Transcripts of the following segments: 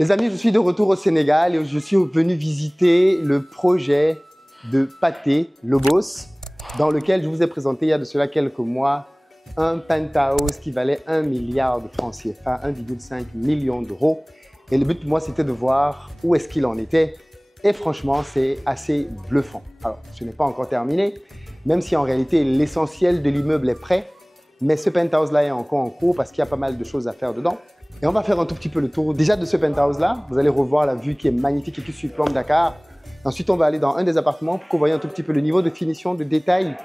Les amis, je suis de retour au Sénégal et je suis venu visiter le projet de Pathé Lobos, dans lequel je vous ai présenté il y a de cela quelques mois un penthouse qui valait 1 milliard de francs CFA, 1,5 million d'euros. Et le but pour moi, c'était de voir où est-ce qu'il en était. Et franchement, c'est assez bluffant. Alors, ce n'est pas encore terminé, même si en réalité, l'essentiel de l'immeuble est prêt. Mais ce penthouse-là est encore en cours parce qu'il y a pas mal de choses à faire dedans. Et on va faire un tout petit peu le tour déjà de ce penthouse-là. Vous allez revoir la vue qui est magnifique et qui surplombe Dakar. Ensuite, on va aller dans un des appartements pour que vous voyez un tout petit peu le niveau de finition, de détail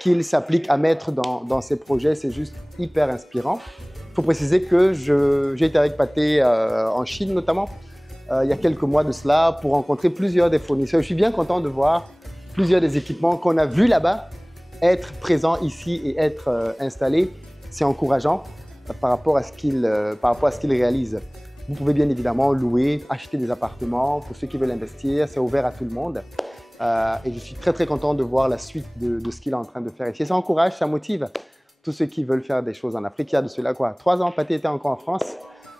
qu'il s'applique à mettre dans ces projets. C'est juste hyper inspirant. Il faut préciser que j'ai été avec Pathé en Chine notamment, il y a quelques mois de cela, pour rencontrer plusieurs des fournisseurs. Je suis bien content de voir plusieurs des équipements qu'on a vus là-bas être présents ici et être installés. C'est encourageant par rapport à ce qu'ils réalisent. Vous pouvez bien évidemment louer, acheter des appartements pour ceux qui veulent investir. C'est ouvert à tout le monde. Et je suis très très content de voir la suite de ce qu'il est en train de faire ici. Et ça encourage, ça motive tous ceux qui veulent faire des choses en Afrique. Il y a de cela 3 ans, Pathé était encore en France,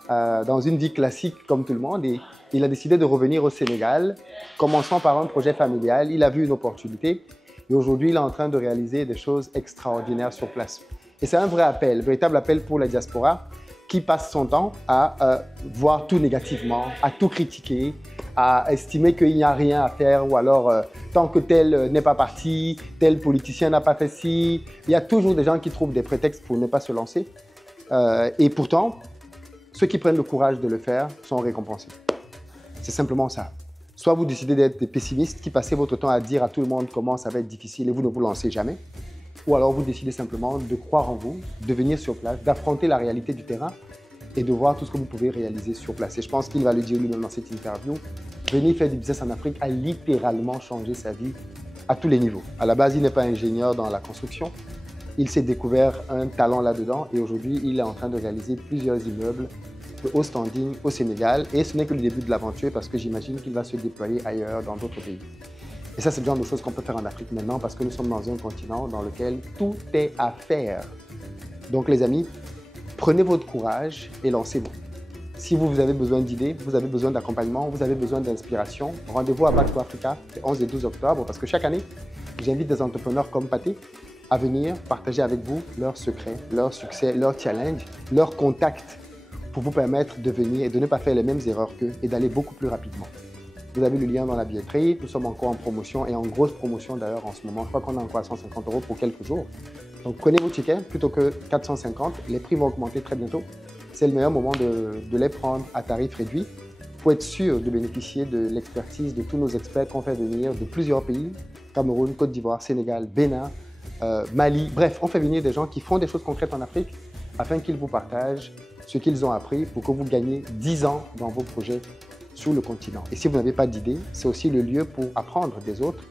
dans une vie classique comme tout le monde. Et il a décidé de revenir au Sénégal, commençant par un projet familial. Il a vu une opportunité et aujourd'hui, il est en train de réaliser des choses extraordinaires sur place. Et c'est un vrai appel, véritable appel pour la diaspora qui passe son temps à voir tout négativement, à tout critiquer, à estimer qu'il n'y a rien à faire ou alors tant que tel n'est pas parti, tel politicien n'a pas fait ci. Il y a toujours des gens qui trouvent des prétextes pour ne pas se lancer. Et pourtant, ceux qui prennent le courage de le faire sont récompensés. C'est simplement ça. Soit vous décidez d'être des pessimistes qui passez votre temps à dire à tout le monde comment ça va être difficile et vous ne vous lancez jamais. Ou alors vous décidez simplement de croire en vous, de venir sur place, d'affronter la réalité du terrain et de voir tout ce que vous pouvez réaliser sur place. Et je pense qu'il va le dire lui-même dans cette interview. Venir faire du business en Afrique a littéralement changé sa vie à tous les niveaux. À la base, il n'est pas ingénieur dans la construction. Il s'est découvert un talent là-dedans et aujourd'hui, il est en train de réaliser plusieurs immeubles de haut standing au Sénégal. Et ce n'est que le début de l'aventure parce que j'imagine qu'il va se déployer ailleurs dans d'autres pays. Et ça, c'est le genre de choses qu'on peut faire en Afrique maintenant parce que nous sommes dans un continent dans lequel tout est à faire. Donc les amis, prenez votre courage et lancez-vous. Si vous avez besoin d'idées, vous avez besoin d'accompagnement, vous avez besoin d'inspiration, rendez-vous à Back to Africa le 11 et 12 octobre parce que chaque année, j'invite des entrepreneurs comme Pathé à venir partager avec vous leurs secrets, leurs succès, leurs challenges, leurs contacts pour vous permettre de venir et de ne pas faire les mêmes erreurs qu'eux et d'aller beaucoup plus rapidement. Vous avez le lien dans la billetterie. Nous sommes encore en promotion et en grosse promotion d'ailleurs en ce moment. Je crois qu'on est encore à 150 € pour quelques jours. Donc prenez vos tickets plutôt que 450. Les prix vont augmenter très bientôt. C'est le meilleur moment de les prendre à tarif réduit pour être sûr de bénéficier de l'expertise de tous nos experts qu'on fait venir de plusieurs pays. Cameroun, Côte d'Ivoire, Sénégal, Bénin, Mali. Bref, on fait venir des gens qui font des choses concrètes en Afrique afin qu'ils vous partagent ce qu'ils ont appris pour que vous gagniez 10 ans dans vos projets sur le continent. Et si vous n'avez pas d'idée, c'est aussi le lieu pour apprendre des autres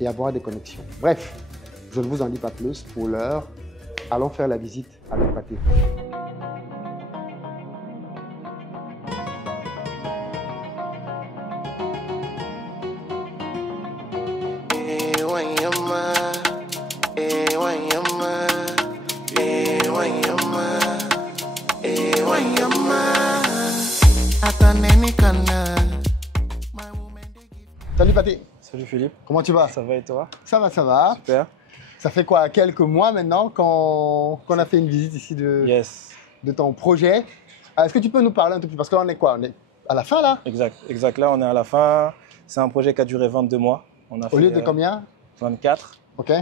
et avoir des connexions. Bref, je ne vous en dis pas plus pour l'heure. Allons faire la visite avec Pathé. Salut Pathé. Salut Philippe. Comment tu vas? Ça va et toi? Ça va, ça va. Super. Ça fait quoi, quelques mois maintenant qu'on a fait une visite ici de ton projet. Est-ce que tu peux nous parler un tout petit peu? Parce que là, on est quoi? On est à la fin là? Exact. Là, on est à la fin. C'est un projet qui a duré 22 mois. Au lieu de combien? 24. Ok.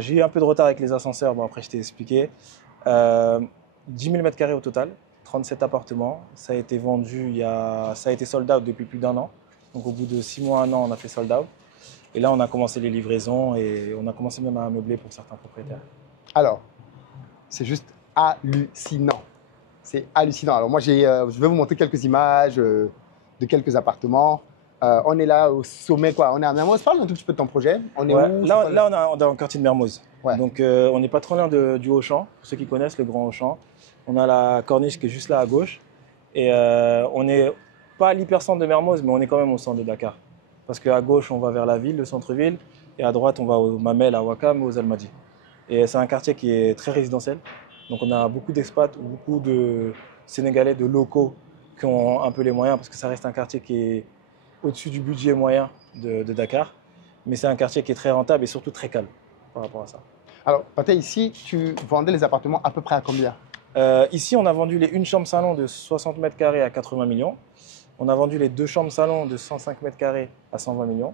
J'ai eu un peu de retard avec les ascenseurs. Bon, après, je t'ai expliqué. 10 000 m² au total, 37 appartements. Ça a été vendu, ça a été sold out depuis plus d'1 an. Donc, au bout de 6 mois, 1 an, on a fait sold out. Et là, on a commencé les livraisons et on a commencé même à meubler pour certains propriétaires. Alors, c'est juste hallucinant. C'est hallucinant. Alors moi, je vais vous montrer quelques images de quelques appartements. On est là au sommet, quoi. On est à Mermoz. Parle un tout petit peu de ton projet. On est où? Là, on est en quartier de Mermoz. Ouais. Donc, on n'est pas trop loin du Auchan. Pour ceux qui connaissent le Grand Auchan. On a la corniche qui est juste là à gauche. Et on n'est pas à l'hypercentre de Mermoz, mais on est quand même au centre de Dakar. Parce qu'à gauche, on va vers la ville, le centre-ville. Et à droite, on va au Mamel, à Ouakam et aux Almadies. Et c'est un quartier qui est très résidentiel. Donc, on a beaucoup d'expats, beaucoup de Sénégalais, de locaux qui ont un peu les moyens, parce que ça reste un quartier qui est au-dessus du budget moyen de Dakar. Mais c'est un quartier qui est très rentable et surtout très calme par rapport à ça. Alors, Pathé, ici, tu vendais les appartements à peu près à combien? Ici, on a vendu les une chambre salon de 60 mètres carrés à 80 millions. On a vendu les deux chambres salon de 105 mètres carrés à 120 millions.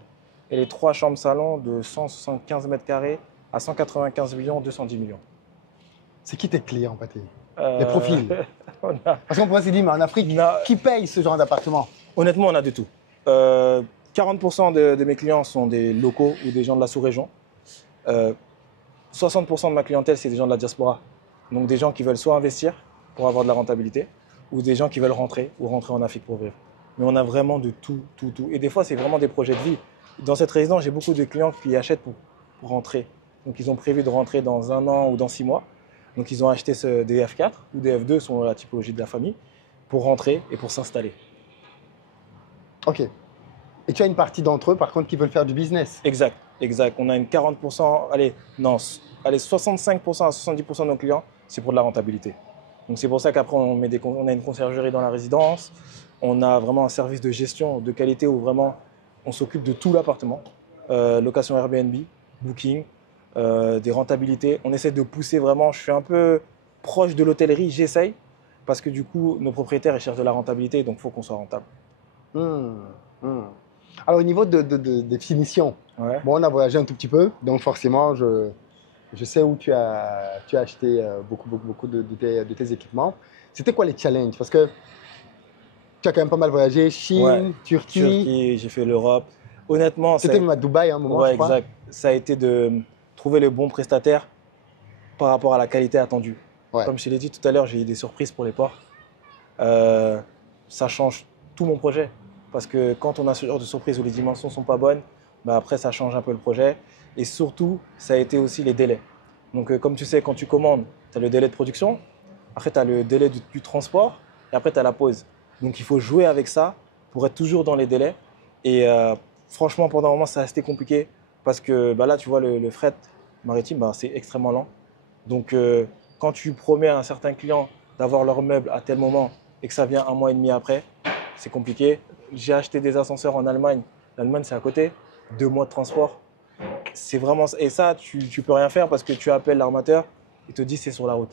Et les trois chambres salon de 175 mètres carrés à 195 millions, 210 millions. C'est qui tes clients, Pathé? Les profils? on a- Parce qu'on pourrait se dire, mais en Afrique, on a- qui paye ce genre d'appartement? Honnêtement, on a de tout. 40% de mes clients sont des locaux ou des gens de la sous-région. 60% de ma clientèle, c'est des gens de la diaspora. Donc des gens qui veulent soit investir pour avoir de la rentabilité, ou des gens qui veulent rentrer ou rentrer en Afrique pour vivre. Mais on a vraiment de tout, tout, tout. Et des fois, c'est vraiment des projets de vie. Dans cette résidence, j'ai beaucoup de clients qui achètent pour rentrer. Donc ils ont prévu de rentrer dans 1 an ou dans 6 mois. Donc ils ont acheté des F4 ou des F2, selon la typologie de la famille, pour rentrer et pour s'installer. Ok. Et tu as une partie d'entre eux, par contre, qui veulent faire du business. Exact, exact. On a une 40%, non, allez 65% à 70% de nos clients, c'est pour de la rentabilité. Donc c'est pour ça qu'après, on a une conciergerie dans la résidence. On a vraiment un service de gestion de qualité où vraiment on s'occupe de tout l'appartement. Location Airbnb, booking, des rentabilités. On essaie de pousser vraiment, je suis un peu proche de l'hôtellerie, j'essaye, parce que du coup, nos propriétaires ils cherchent de la rentabilité, donc il faut qu'on soit rentable. Hmm, hmm. Alors, au niveau des finitions, Ouais. bon, on a voyagé un tout petit peu, donc forcément, je sais où tu as acheté beaucoup de tes équipements. C'était quoi les challenges? Parce que tu as quand même pas mal voyagé, Chine, Ouais. Turquie. Turquie, j'ai fait l'Europe. Honnêtement, C'était même à Dubaï à un moment, ouais, je crois. exact. Ça a été de trouver le bon prestataire par rapport à la qualité attendue. Ouais. Comme je te l'ai dit tout à l'heure, j'ai eu des surprises pour les ports. Euh, Ça change tout mon projet. Parce que quand on a ce genre de surprise où les dimensions ne sont pas bonnes, bah après ça change un peu le projet. Et surtout, ça a été aussi les délais. Donc comme tu sais, quand tu commandes, tu as le délai de production, après tu as le délai du transport, et après tu as la pause. Donc il faut jouer avec ça pour être toujours dans les délais. Et franchement, pendant un moment, ça a resté compliqué. Parce que bah là, tu vois, le fret maritime, bah, c'est extrêmement lent. Donc quand tu promets à un certain client d'avoir leur meuble à tel moment et que ça vient 1 mois et demi après, c'est compliqué. J'ai acheté des ascenseurs en Allemagne. L'Allemagne, c'est à côté. 2 mois de transport. C'est vraiment. Et ça, tu peux rien faire parce que tu appelles l'armateur, il te dit c'est sur la route.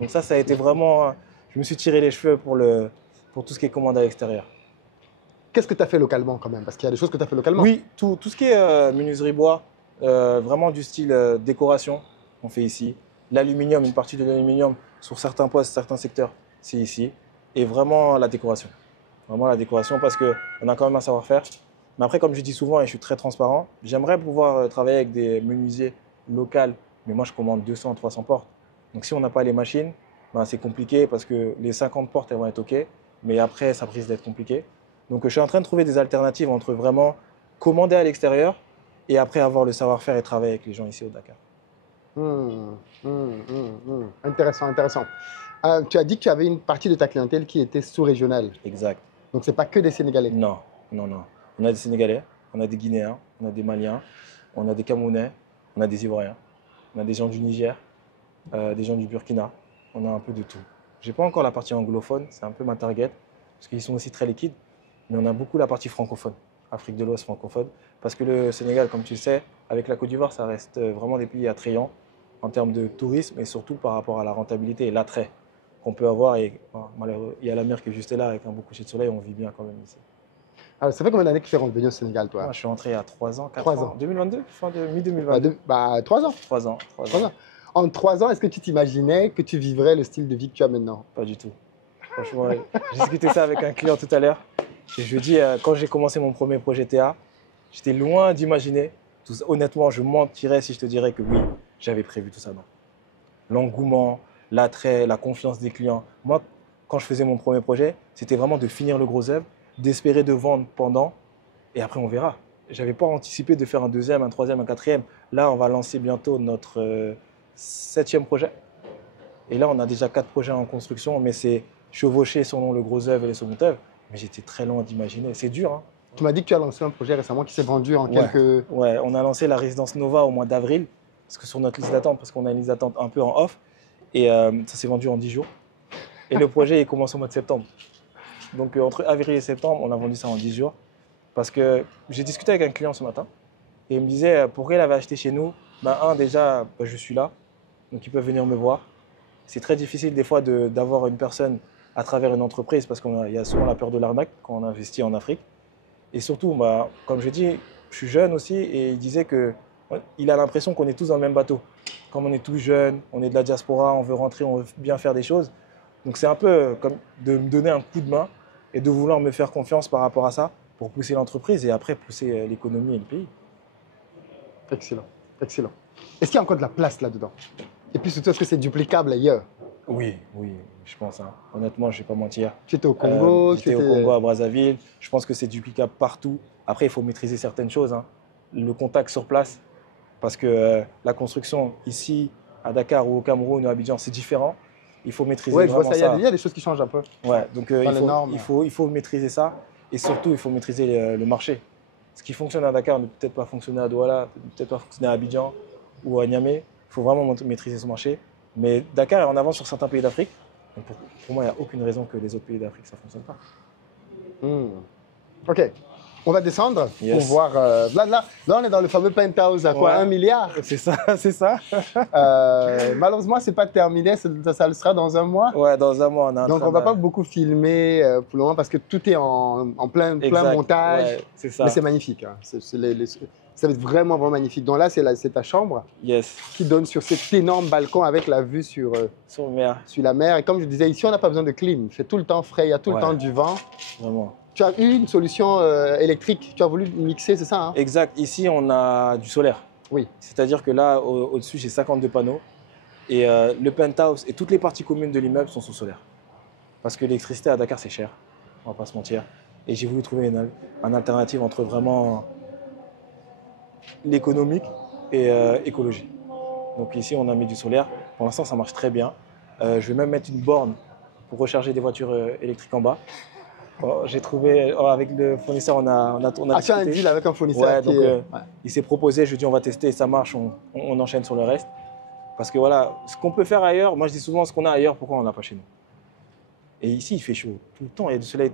Donc ça a été vraiment. Je me suis tiré les cheveux pour tout ce qui est commande à l'extérieur. Qu'est-ce que tu as fait localement quand même? Parce qu'il y a des choses que tu as fait localement. Oui, tout ce qui est menuiserie bois, vraiment du style décoration, on fait ici. L'aluminium, une partie de l'aluminium sur certains postes, certains secteurs, c'est ici. Et vraiment la décoration. Vraiment la décoration parce qu'on a quand même un savoir-faire. Mais après, comme je dis souvent et je suis très transparent, j'aimerais pouvoir travailler avec des menuisiers locaux. Mais moi, je commande 200, 300 portes. Donc si on n'a pas les machines, ben, c'est compliqué parce que les 50 portes, elles vont être OK. Mais après, ça risque d'être compliqué. Donc je suis en train de trouver des alternatives entre vraiment commander à l'extérieur et après avoir le savoir-faire et travailler avec les gens ici au Dakar. Intéressant, intéressant. Tu as dit que tu avais une partie de ta clientèle qui était sous-régionale. Exact. Donc, ce n'est pas que des Sénégalais. Non, non, non. On a des Sénégalais, on a des Guinéens, on a des Maliens, on a des Camerounais, on a des Ivoiriens, on a des gens du Niger, des gens du Burkina. On a un peu de tout. J'ai pas encore la partie anglophone, c'est un peu ma target, parce qu'ils sont aussi très liquides. Mais on a beaucoup la partie francophone, Afrique de l'Ouest francophone, parce que le Sénégal, comme tu sais, avec la Côte d'Ivoire, ça reste vraiment des pays attrayants en termes de tourisme et surtout par rapport à la rentabilité et l'attrait qu'on peut avoir. Et malheureux, il y a la mer qui est juste là avec un beau coucher de soleil, on vit bien quand même ici. Alors, ça fait combien d'années que tu es revenu au Sénégal, toi? Moi, je suis rentré il y a 3 ans, 4 3 ans. ans. 2022, fin de mi-2022. 3 ans. 3 ans, 3 ans. En 3 ans, est-ce que tu t'imaginais que tu vivrais le style de vie que tu as maintenant? Pas du tout. Franchement, j'ai discuté ça avec un client tout à l'heure. Et je lui ai dit, quand j'ai commencé mon premier projet TA, j'étais loin d'imaginer. Honnêtement, je mentirais si je te dirais que oui, j'avais prévu tout ça. Non. L'engouement, l'attrait, la confiance des clients. Moi, quand je faisais mon premier projet, c'était vraiment de finir le gros œuvre, d'espérer de vendre pendant, et après on verra. Je n'avais pas anticipé de faire un deuxième, un troisième, un quatrième. Là, on va lancer bientôt notre 7e projet. Et là, on a déjà 4 projets en construction, mais c'est chevauché selon le gros œuvre et les second œuvres. Mais j'étais très loin d'imaginer. C'est dur, hein. Tu m'as dit que tu as lancé un projet récemment qui s'est vendu en quelques... Ouais, on a lancé la résidence Nova au mois d'avril, parce que sur notre liste d'attente, parce qu'on a une liste d'attente un peu en off, et ça s'est vendu en 10 jours. Et le projet, il commence au mois de septembre. Donc entre avril et septembre, on a vendu ça en 10 jours. Parce que j'ai discuté avec un client ce matin et il me disait pourquoi il avait acheté chez nous. Déjà, je suis là, donc ils peuvent venir me voir. C'est très difficile des fois d'avoir une personne à travers une entreprise parce qu'il y a souvent la peur de l'arnaque quand on investit en Afrique. Et surtout, comme je dis, je suis jeune aussi et il disait qu'il a l'impression qu'on est tous dans le même bateau. Comme on est tous jeunes, on est de la diaspora, on veut rentrer, on veut bien faire des choses. Donc c'est un peu comme de me donner un coup de main et de vouloir me faire confiance par rapport à ça pour pousser l'entreprise et après pousser l'économie et le pays. Excellent, excellent. Est-ce qu'il y a encore de la place là-dedans? Et puis surtout, est-ce que c'est duplicable ailleurs? Oui, je pense. Honnêtement, je ne vais pas mentir. Tu étais au Congo, j'étais au Congo, à Brazzaville. Je pense que c'est duplicable partout. Après, il faut maîtriser certaines choses. Le contact sur place, parce que la construction ici, à Dakar ou au Cameroun ou à Abidjan, c'est différent. Il faut maîtriser vraiment ça. Il y a des choses qui changent un peu. Ouais, donc il faut maîtriser ça. Et surtout, il faut maîtriser le marché. Ce qui fonctionne à Dakar ne peut peut-être pas fonctionner à Douala, ne peut peut-être pas fonctionner à Abidjan ou à Niamey. Il faut vraiment maîtriser ce marché. Mais Dakar est en avance sur certains pays d'Afrique. Pour moi, il n'y a aucune raison que les autres pays d'Afrique, ça ne fonctionne pas. OK. On va descendre pour voir. Là, on est dans le fameux penthouse à quoi? 1 milliard? C'est ça, c'est ça. Malheureusement, ce n'est pas terminé. Ça le sera dans un mois. Ouais, dans un mois. Donc, on ne va pas beaucoup filmer pour le moment parce que tout est en plein montage. Ouais, c'est ça. Mais c'est magnifique. Ça va être vraiment, vraiment magnifique. Donc là, c'est ta chambre qui donne sur cet énorme balcon avec la vue sur la mer. Et comme je disais, ici, on n'a pas besoin de clim. Il fait tout le temps frais, il y a tout le temps du vent. Vraiment. Tu as eu une solution électrique, tu as voulu mixer, c'est ça? Exact. Ici, on a du solaire. Oui. C'est-à-dire que là, au-dessus, j'ai 52 panneaux. Et le penthouse et toutes les parties communes de l'immeuble sont sous solaire. Parce que l'électricité à Dakar, c'est cher. On ne va pas se mentir. Et j'ai voulu trouver une alternative entre vraiment l'économique et écologie. Donc ici, on a mis du solaire. Pour l'instant, ça marche très bien. Je vais même mettre une borne pour recharger des voitures électriques en bas. J'ai trouvé, avec le fournisseur, on a discuté. Tu as un deal avec un fournisseur il s'est proposé, je lui ai dit on va tester, ça marche, on enchaîne sur le reste. Parce que voilà, ce qu'on peut faire ailleurs, moi je dis souvent ce qu'on a ailleurs, pourquoi on n'a pas chez nous? Et ici, il fait chaud tout le temps, il y a du soleil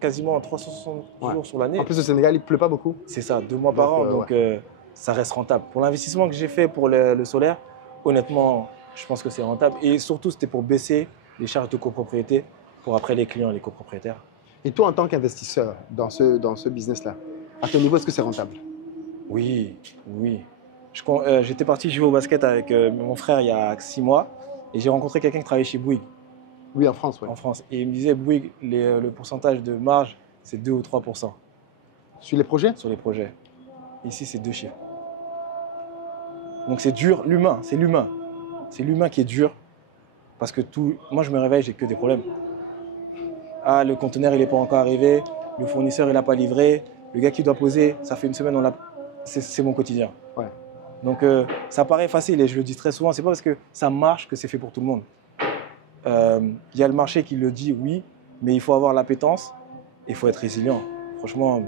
quasiment 360 jours sur l'année. En plus, au Sénégal, il ne pleut pas beaucoup. C'est ça, 2 mois par an, donc ça reste rentable. Pour l'investissement que j'ai fait pour le solaire, honnêtement, je pense que c'est rentable. Et surtout, c'était pour baisser les charges de copropriété pour après les clients et les copropriétaires. Et toi, en tant qu'investisseur dans ce business-là, à ton niveau, est-ce que c'est rentable? Oui. J'étais parti jouer au basket avec mon frère il y a 6 mois et j'ai rencontré quelqu'un qui travaillait chez Bouygues. Oui, en France, oui. En France. Et il me disait, Bouygues, le pourcentage de marge, c'est 2 ou 3%. Sur les projets? Sur les projets. Ici, c'est 2 chiffres. Donc c'est dur, l'humain, c'est l'humain. C'est l'humain qui est dur. Parce que moi, je me réveille, j'ai que des problèmes. Ah, le conteneur, il n'est pas encore arrivé. Le fournisseur, il n'a pas livré. Le gars qui doit poser, ça fait une semaine, c'est mon quotidien. Ouais. Donc, ça paraît facile et je le dis très souvent. C'est pas parce que ça marche que c'est fait pour tout le monde. Il y a le marché qui le dit, oui, mais il faut avoir l'appétence et il faut être résilient. Franchement,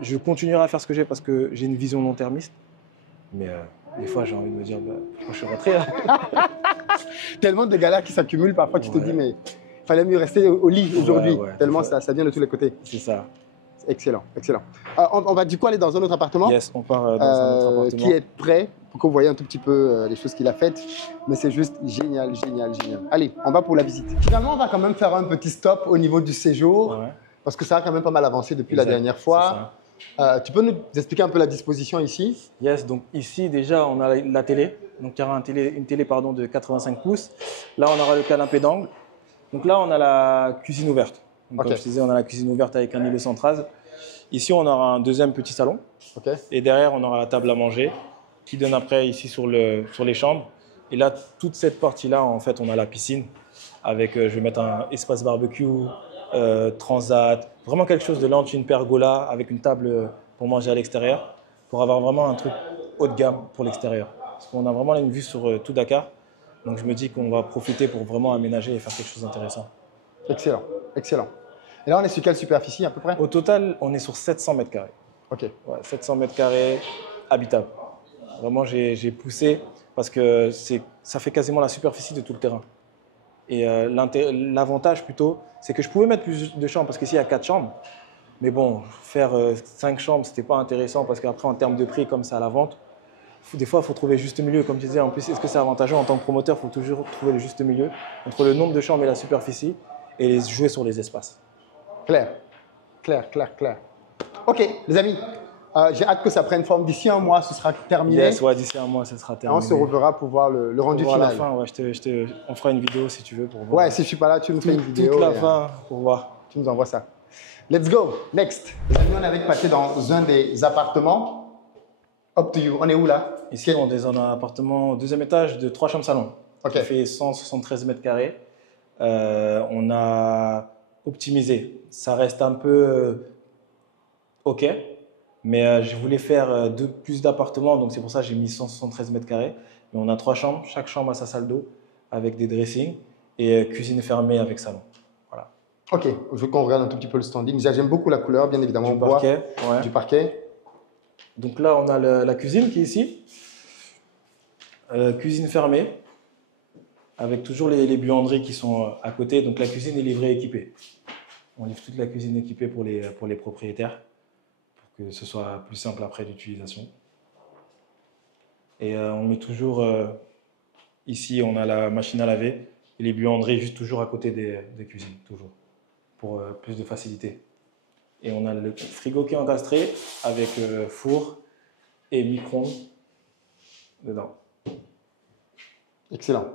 je continuerai à faire ce que j'ai parce que j'ai une vision long-termiste. Mais des fois, j'ai envie de me dire, pourquoi je suis rentré là? Tellement de galères qui s'accumulent, parfois tu te dis, mais il fallait mieux rester au lit aujourd'hui, tellement ça vient de tous les côtés. C'est ça. Excellent, excellent. On va du coup aller dans un autre appartement. Yes, on part dans un autre appartement. Qui est prêt pour que vous voyez un tout petit peu les choses qu'il a faites. Mais c'est juste génial, génial, génial. Allez, on va pour la visite. Finalement, on va quand même faire un petit stop au niveau du séjour. Parce que ça a quand même pas mal avancé depuis la dernière fois. Tu peux nous expliquer un peu la disposition ici? Yes, donc ici déjà on a la télé. Donc il y aura une télé de 85 pouces. Là on aura le canapé d'angle. Donc là on a la cuisine ouverte. Donc, comme je te disais, on a la cuisine ouverte avec un îlot central. Ici on aura un deuxième petit salon. Et derrière on aura la table à manger qui donne après ici sur les chambres. Et là toute cette partie là en fait on a la piscine avec, je vais mettre un espace barbecue. Transat, vraiment quelque chose de lounge, une pergola avec une table pour manger à l'extérieur, pour avoir vraiment un truc haut de gamme pour l'extérieur. Parce qu'on a vraiment une vue sur tout Dakar, donc je me dis qu'on va profiter pour vraiment aménager et faire quelque chose d'intéressant. Excellent, excellent. Et là, on est sur quelle superficie à peu près? Au total, on est sur 700 mètres carrés. Ok. Ouais, 700 mètres carrés habitables. Vraiment, j'ai poussé parce que ça fait quasiment la superficie de tout le terrain. Et l'avantage plutôt, c'est que je pouvais mettre plus de chambres parce qu'ici il y a 4 chambres. Mais bon, faire 5 chambres, c'était pas intéressant parce qu'après, en termes de prix, comme ça à la vente, des fois, il faut trouver le juste milieu. Comme tu disais, en plus, est-ce que c'est avantageux en tant que promoteur? Il faut toujours trouver le juste milieu entre le nombre de chambres et la superficie et jouer sur les espaces. Clair, clair, clair, clair. Ok, les amis, j'ai hâte que ça prenne forme. D'ici un mois, ce sera terminé. Yes, ouais, d'ici un mois, ce sera terminé. On se reverra pour voir le rendu pour voir final. À la fin, ouais, on fera une vidéo si tu veux. Pour voir. Ouais, si je suis pas là, tu nous fais une vidéo. Toute la fin pour voir. Tu nous envoies ça. Let's go, next. Les amis, on est avec Pathé dans un des appartements. Up to you. On est où là? Ici, on est dans un appartement au 2e étage de 3 chambres salon. Ok. Qui fait 173 mètres carrés. On a optimisé. Ça reste un peu OK, mais je voulais faire plus d'appartements, donc c'est pour ça que j'ai mis 173 mètres carrés. Mais on a 3 chambres, chaque chambre a sa salle d'eau avec des dressings et cuisine fermée avec salon. Voilà. Ok, je veux qu'on regarde un tout petit peu le standing. J'aime beaucoup la couleur, bien évidemment. Du parquet, ouais. Du parquet. Donc là, on a la cuisine qui est ici. Cuisine fermée, avec toujours les buanderies qui sont à côté. Donc la cuisine est livrée équipée. On livre toute la cuisine équipée pour les propriétaires, pour que ce soit plus simple après d'utilisation. Et on met toujours, ici on a la machine à laver et les buanderies juste toujours à côté des cuisines, toujours, pour plus de facilité. Et on a le frigo qui est encastré avec four et micro-ondes dedans. Excellent.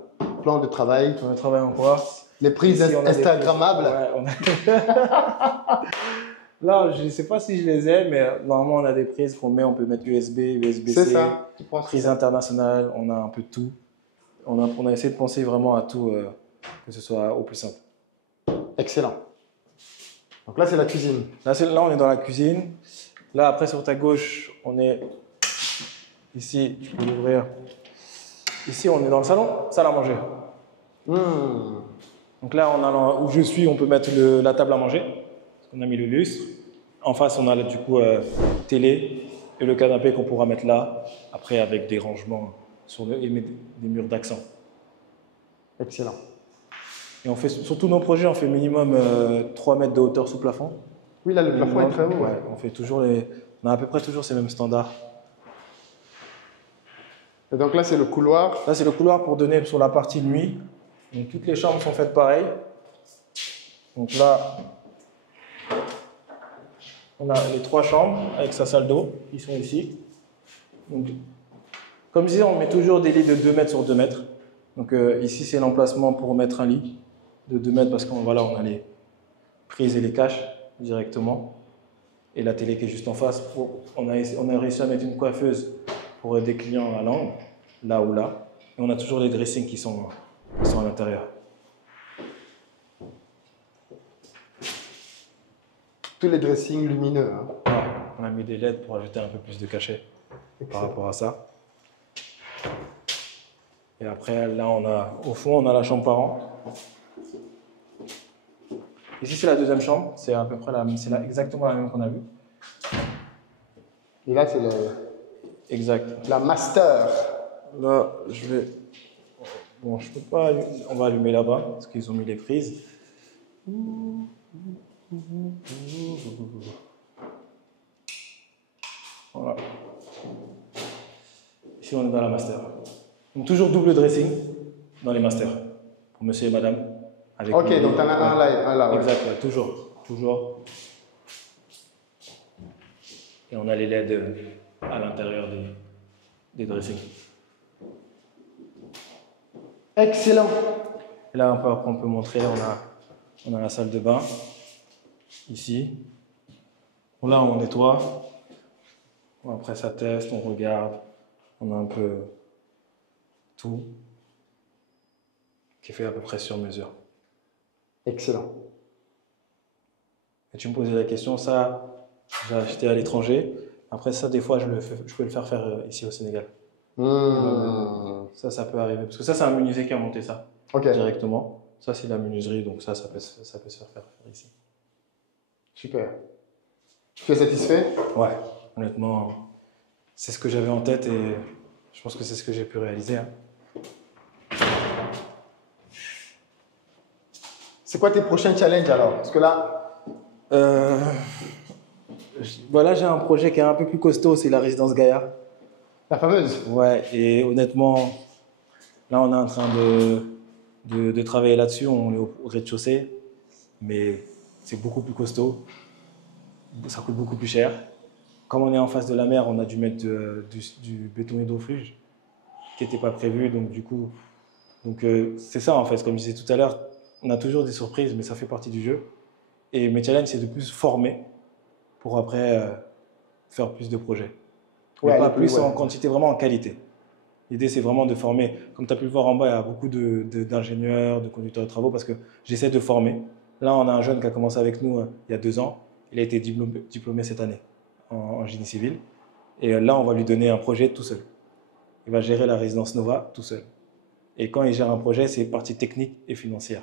Plan de travail. On travaille en quoi? Les prises instagrammables. Ouais, là, je ne sais pas si je les ai, mais normalement, on a des prises qu'on met. On peut mettre USB, USB-C. C'est ça. Prise internationale, on a un peu de tout. On a essayé de penser vraiment à tout, que ce soit au plus simple. Excellent. Donc là, c'est la cuisine. Là, on est dans la cuisine. Là, après, sur ta gauche, on est ici. Tu peux l'ouvrir. Ici, on est dans le salon, salle à manger. Donc là, où je suis, on peut mettre la table à manger. On a mis le lustre. En face, on a du coup télé et le canapé qu'on pourra mettre là. Après, avec des rangements et des murs d'accent. Excellent. Et on fait, sur tous nos projets, on fait minimum 3 mètres de hauteur sous plafond. Oui, là, le plafond est très haut. Ouais, on fait toujours on a à peu près toujours ces mêmes standards. Et donc là, c'est le couloir. Là, c'est le couloir pour donner sur la partie nuit. Donc, toutes les chambres sont faites pareil. Donc là, on a les 3 chambres avec sa salle d'eau qui sont ici. Donc, comme je disais, on met toujours des lits de 2 mètres sur 2 mètres. Donc ici, c'est l'emplacement pour mettre un lit de 2 mètres parce qu'on voilà, on a les prises et les caches directement. Et la télé qui est juste en face. On a réussi à mettre une coiffeuse pour des clients à l'angle, là ou là. Et on a toujours les dressings qui sont à l'intérieur. Tous les dressings lumineux. Hein. Ouais, on a mis des LED pour ajouter un peu plus de cachet par rapport à ça. Et après, là, au fond, on a la chambre parent. Ici, c'est la 2e chambre. C'est à peu près exactement la même qu'on a vue. Et là, c'est Exact. la master. Là, je vais... Bon, je peux pas... On va allumer là-bas, parce qu'ils ont mis les prises. Voilà. Ici, on est dans la master. Donc, toujours double dressing dans les masters, pour monsieur et madame. Ok, donc tu en as un là et un là. Ouais. Exact, ouais, toujours. Et on a les LED à l'intérieur des dressings. Excellent. Et là, après, on peut montrer, on a la salle de bain, ici. Bon, là, on nettoie. Bon, après, ça teste, on regarde. On a un peu tout qui est fait à peu près sur mesure. Excellent. Et tu me posais la question, ça, j'ai acheté à l'étranger. Après, ça, des fois, je peux le faire ici au Sénégal. Ça peut arriver. Parce que ça, c'est un menuisier qui a monté ça directement. Ça, c'est la menuiserie, donc ça peut se faire ici. Super. Tu es satisfait? Ouais, honnêtement, c'est ce que j'avais en tête et je pense que c'est ce que j'ai pu réaliser. Hein. C'est quoi tes prochains challenges alors? Parce que là, Voilà, j'ai un projet qui est un peu plus costaud, c'est la résidence Gaïa. la fameuse. Ouais, et honnêtement, là, on est en train de travailler là-dessus. On est au rez-de-chaussée, mais c'est beaucoup plus costaud. Ça coûte beaucoup plus cher. Comme on est en face de la mer, on a dû mettre du béton hydrofluge qui n'était pas prévu. Donc, du coup, c'est ça en fait. Comme je disais tout à l'heure, on a toujours des surprises, mais ça fait partie du jeu. Et mes challenges, c'est de plus former pour après faire plus de projets. Mais Ouais, pas aller plus plus loin. en quantité, vraiment en qualité. L'idée, c'est vraiment de former. Comme tu as pu le voir en bas, il y a beaucoup d'ingénieurs, de conducteurs de travaux, parce que j'essaie de former. Là, on a un jeune qui a commencé avec nous il y a 2 ans. Il a été diplômé cette année en génie civil. Et là, on va lui donner un projet tout seul. Il va gérer la résidence Nova tout seul. Et quand il gère un projet, c'est partie technique et financière.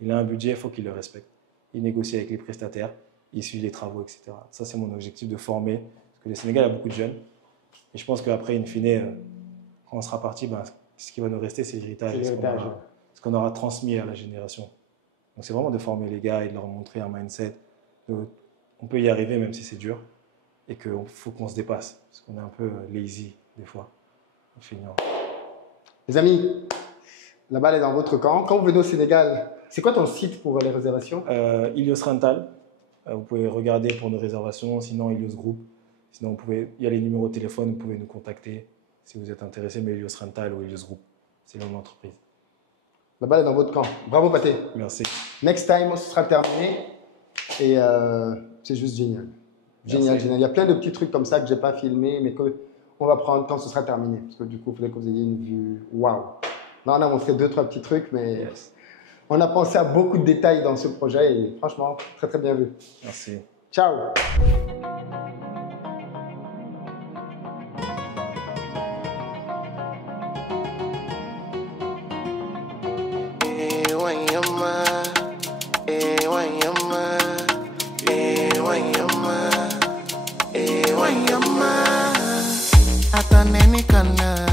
Il a un budget, il faut qu'il le respecte. Il négocie avec les prestataires, il suit les travaux, etc. Ça, c'est mon objectif de former. Parce que le Sénégal a beaucoup de jeunes. Et je pense qu'après, in fine, quand on sera parti, ben, ce qui va nous rester, c'est l'héritage. C'est l'héritage, Ce qu'on aura transmis à la génération. Donc, c'est vraiment de former les gars et de leur montrer un mindset. On peut y arriver, même si c'est dur. Et qu'il faut qu'on se dépasse. Parce qu'on est un peu lazy, des fois. Feignant. Les amis, la balle est dans votre camp. Quand vous venez au Sénégal, c'est quoi ton site pour les réservations? Ilios Rental. Vous pouvez regarder pour nos réservations. Sinon, Ilios Group. Sinon, il y a les numéros de téléphone. Vous pouvez nous contacter si vous êtes intéressé. Mais Ilios Rental ou Ilios Group, c'est le nom de l'entreprise. La balle est dans votre camp. Bravo, Pathé. Merci. Next time, ce sera terminé. Et c'est juste génial. Génial, Merci. génial. Il y a plein de petits trucs comme ça que je n'ai pas filmés, mais qu'on va prendre quand ce sera terminé. Parce que du coup, il faudrait que vous ayez une vue. Waouh! Là, on a montré 2-3 petits trucs, mais Yes. on a pensé à beaucoup de détails dans ce projet et franchement, très très bien vu. Merci. Ciao! Hata neni kana